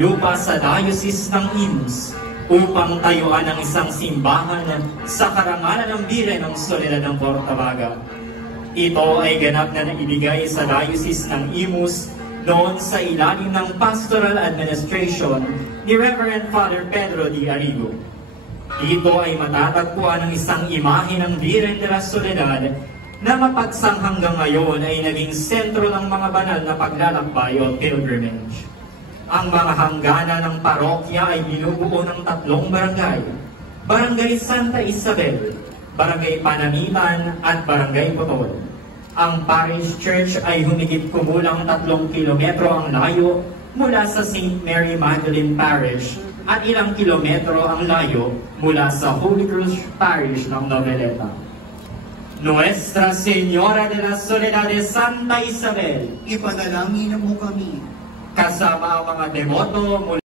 lupa sa Diocese ng Imus upang tayuan ang isang simbahan sa karangalan ng Biren ng Soledad ng Portabaga. Ito ay ganap na naibigay sa Diocese ng Imus noon sa ilalim ng pastoral administration ni Reverend Father Pedro D. Arrigo. Dito ay matatagpuan ang isang imahe ng Biren de la Soledad na mapagsang hanggang ngayon ay naging sentro ng mga banal na paglalakbay o pilgrimage. Ang mga hanggana ng parokya ay binubuo ng 3 barangay: Barangay Santa Isabel, Barangay Panamitan at Barangay Potol. Ang parish church ay humigit kumulang 3 kilometro ang layo mula sa St. Mary Magdalene Parish at ilang kilometro ang layo mula sa Holy Cross Parish ng Noveleta. Nuestra Señora de la Soledad de Santa Isabel, ipanalangin mo kami. Kasama ang mga demoto mula